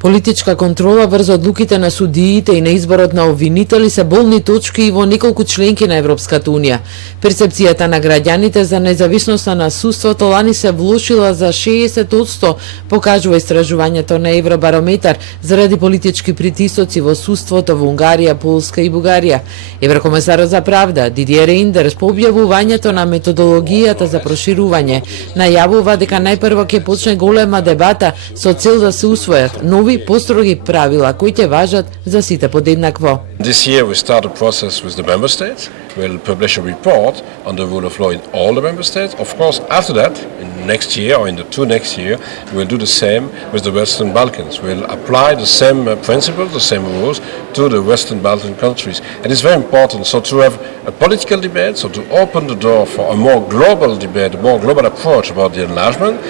Политичка контрола врз одлуките на судиите и на изборот на обвинители се болни точки и во неколку членки на Европската Унија. Перцепцијата на граѓаните за независноста на судството лани се влошила за 60%, покажува истражувањето на Евробарометар заради политички притисоци во судството во Унгарија, Полска и Бугарија. Еврокомесарот за правда Дидиер Рейндерс по објавувањето на методологијата за проширување најавува дека најпрво ќе почне голема дебата со цел да се усвојат нови построги правила кои ќе важат за сите подеднакво. This year we start a process with the member states. We'll publish a report on the rule of law in all the member states. Of course, after that, in next year or in the two next year, we'll do the same with the Western Balkans. We'll apply the same principles, the same rules to the Western Balkan countries. And it's very important so to have a political debate, so to open the door for a more global debate, a more global approach about the enlargement,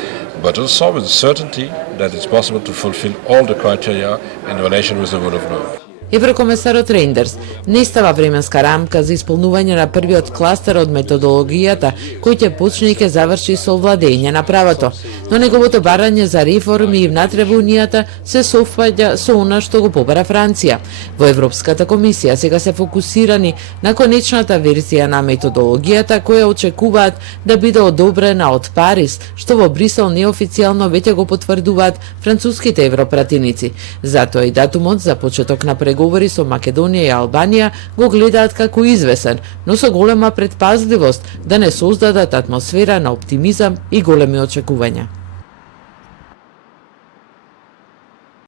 but also with the certainty that it's possible to fulfill all the criteria in relation with the rule of law. Еврокомесарот Рейндерс не става временска рамка за исполнување на првиот кластер од методологијата кој ќе почне и ќе заврши со владење на правото, но неговото барање за реформи и внатре во Унијата се совпаѓа со она што го побара Франција. Во Европската комисија сега се фокусирани на конечната верзија на методологијата која очекуваат да биде одобрена од Париз, што во Брисел неофицијално веќе го потврдуваат француските европратеници. Затоа и датумот за почеток на преговори со Македонија и Албанија го гледаат како извесен, но со голема предпазливост да не создадат атмосфера на оптимизам и големи очекувања.